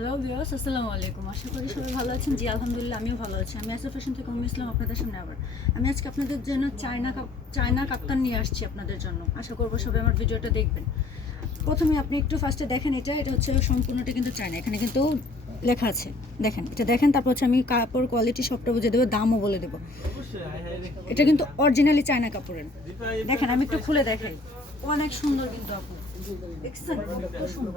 Hello viewers আসসালামু আলাইকুম। আশা করি সবাই ভালো আছেন। জি, আলহামদুলিল্লাহ, আমিও ভালো আছি। আমি আসল ফ্যাশন থেকে উম্মি ইসলাম আপনাদের সামনে আবার। আমি আজকে আপনাদের জন্য চায়না চায়না কাপ্তান নিয়ে আসছি আপনাদের জন্য। আশা করব সবাই আমার ভিডিওটা দেখবেন। প্রথমে আপনি একটু ফার্স্টে দেখেন এটা। এটা হচ্ছে সম্পূর্ণটা কিন্তু চায়না এখানে কিন্তু লেখা আছে। দেখেন, এটা দেখেন, তারপর হচ্ছে আমি কাপড় কোয়ালিটি সবটা বুঝে দেবো, দামও বলে দেবো। এটা কিন্তু অরিজিনালি চায়না কাপড়ের দেখেন, আমি একটু খুলে দেখাই। অনেক সুন্দর কিন্তু আপু। দেখছেন কত সুন্দর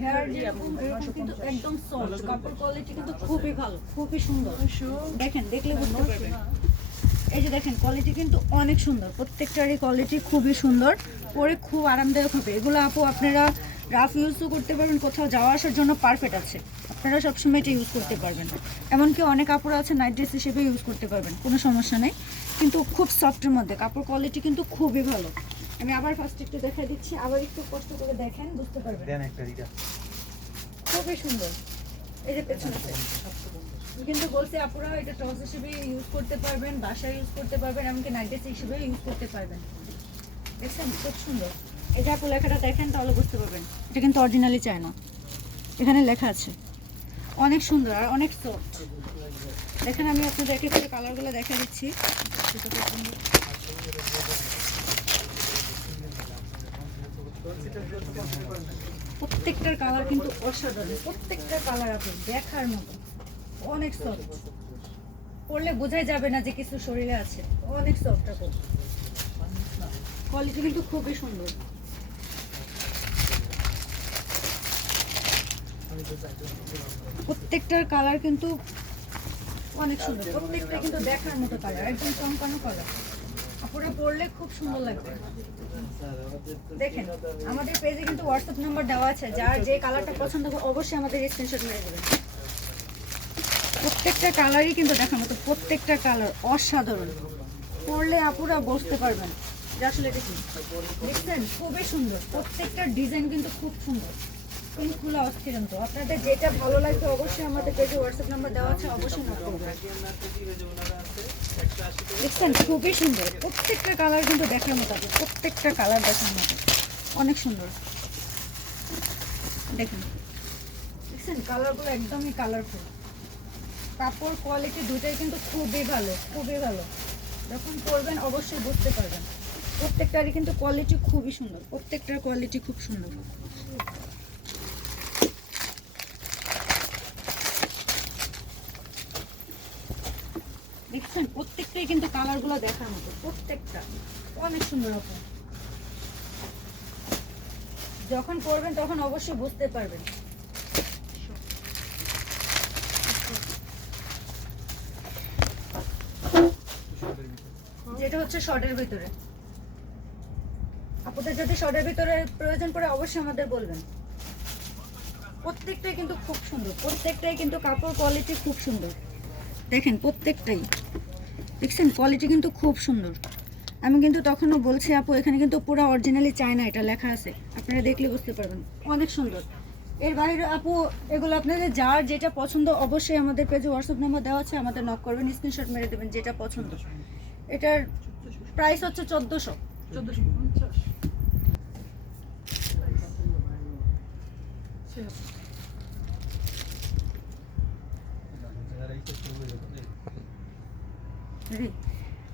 হেয়ার যেরকম এরকম কিন্তু একদম সফট কাপড় কোয়ালিটি কিন্তু খুবই ভালো খুবই সুন্দর। দেখেন দেখলে বুঝতে পারবেন। এই যে দেখেন কোয়ালিটি কিন্তু অনেক সুন্দর। প্রত্যেকটারই কোয়ালিটি খুবই সুন্দর। পরে খুব আরামদায়ক হবে। এগুলো আপু আপনারা রাফ ইউজও করতে পারবেন। কোথাও যাওয়া আসার জন্য পারফেক্ট আছে। আপনারা সবসময় এটা ইউজ করতে পারবেন। এমনকি অনেক কাপড় আছে নাইট ড্রেস হিসেবে ইউজ করতে পারবেন। কোনো সমস্যা নেই। কিন্তু খুব সফটের মধ্যে। কাপড় কোয়ালিটি কিন্তু খুবই ভালো। আমি আবার ফার্স্ট একটু দেখা দিচ্ছি আবার একটু কষ্ট করে দেখেন বুঝতে পারবেন। দেন একটা দিটা খুবই সুন্দর। এই যে পেছনে কিন্তু বলছি আপুরা এটা টস হিসেবে ইউজ করতে পারবেন বাসায় ইউজ করতে পারবেন এমনকি নাইট ড্রেস হিসেবে ইউজ করতে পারবেন। দেখছেন? খুব সুন্দর। এই যে আপু লেখাটা দেখেন তাহলে বুঝতে পারবেন। এটা কিন্তু অরিজিনালি চায় না এখানে লেখা আছে। অনেক সুন্দর আর অনেক সফট দেখেন আমি আপনাদেরকে কালারগুলো দেখা দিচ্ছি। প্রত্যেকটার কালার কিন্তু অসাধারণ। প্রত্যেকটা কালার আপনি দেখার মতো। অনেক সফট পরলে বোঝাই যাবে না যে কিছু শরীরে আছে। অনেক সফট কোয়ালিটি কিন্তু খুবই সুন্দর। প্রত্যেকটার কালার কিন্তু অনেক সুন্দর। প্রত্যেকটা কিন্তু দেখার মতো কালার একদম চমকানো কালার আপুরা পরলে খুব সুন্দর লাগবে। দেখেন, আমাদের পেজে কিন্তু হোয়াটসঅ্যাপ নাম্বার দেওয়া আছে। যার যে কালারটা পছন্দ হবে, অবশ্যই আমাদের স্ক্রিনশট মেরে দেবেন প্রত্যেকটা কালারই কিন্তু দেখার মতো, প্রত্যেকটা কালার অসাধারণ। পরলে আপুরা বসতে পারবেন। আসলে দেখছেন? খুবই সুন্দর। প্রত্যেকটা ডিজাইন কিন্তু খুব সুন্দর। পিন খোলা অস্থিরন্ত আপনাদের যেটা ভালো লাগবে অবশ্যই আমাদের পেজে হোয়াটসঅ্যাপ নাম্বার দেওয়া আছে, অবশ্যই নোট করবেন। দেখছেন? খুবই সুন্দর। প্রত্যেকটা কালার কিন্তু দেখার মতো আছে। প্রত্যেকটা কালার দেখার মতো। অনেক সুন্দর। দেখুন। দেখছেন? কালারগুলো একদমই কালারফুল কাপড় কোয়ালিটি দুটোই কিন্তু খুবই ভালো খুবই ভালো। যখন পরবেন অবশ্যই বুঝতে পারবেন। প্রত্যেকটারই কিন্তু কোয়ালিটি খুবই সুন্দর। প্রত্যেকটার কোয়ালিটি খুব সুন্দর। দেখছেন? প্রত্যেকটাই কিন্তু কালারগুলো দেখার মতো। প্রত্যেকটা। অনেক সুন্দর যখন করবেন তখন অবশ্যই বুঝতে পারবেন। যেটা হচ্ছে শর্টের ভিতরে। আপনাদের যদি শর্টের ভিতরে প্রয়োজন পড়ে, অবশ্যই আমাদের বলবেন। প্রত্যেকটাই কিন্তু খুব সুন্দর। প্রত্যেকটাই কিন্তু কাপড় কোয়ালিটি খুব সুন্দর। দেখেন, প্রত্যেকটাই। দেখছেন? কোয়ালিটি কিন্তু খুব সুন্দর। আমি কিন্তু তখনও বলছি, আপু, এখানে কিন্তু পুরো অরিজিনালি চায়না এটা লেখা আছে। আপনারা দেখলে বুঝতে পারবেন। অনেক সুন্দর। এর বাইরে, আপু, এগুলো আপনাদের যার যেটা পছন্দ, অবশ্যই আমাদের পেজে হোয়াটসঅ্যাপ নাম্বার দেওয়া আছে। আমাদের নক করবেন স্ক্রিনশট মেরে দেবেন, যেটা পছন্দ। এটার প্রাইস হচ্ছে চোদ্দোশো। রে।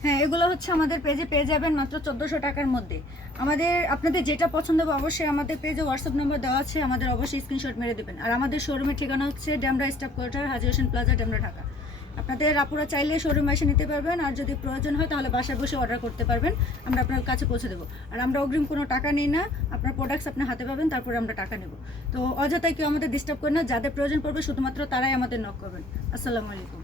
হ্যাঁ এগুলো হচ্ছে আমাদের পেজে পেয়ে যাবেন মাত্র চোদ্দোশো টাকার মধ্যে। আমাদের, আপনাদের যেটা পছন্দ হবে অবশ্যই আমাদের পেজে হোয়াটসঅ্যাপ নাম্বার দেওয়া আছে, আমাদের অবশ্যই স্ক্রিনশট মেরে দেবেন। আর আমাদের শোরুমের ঠিকানা হচ্ছে Demra staff quarter Haji Hossain plaza Demra Dhaka. আপনাদের আপুরা চাইলে শোরুমে এসে নিতে পারবেন, আর যদি প্রয়োজন হয় তাহলে বাসায় বসে অর্ডার করতে পারবেন। আমরা আপনার কাছে পৌঁছে দেবো। আর আমরা অগ্রিম কোনো টাকা নিই না, আপনার প্রোডাক্টস আপনার হাতে পাবেন, তারপরে আমরা টাকা নেব। তো অযথায় কেউ আমাদের ডিস্টার্ব করে না, যাদের প্রয়োজন পড়বে শুধুমাত্র তারাই আমাদের নক করবেন। আসসালামু আলাইকুম।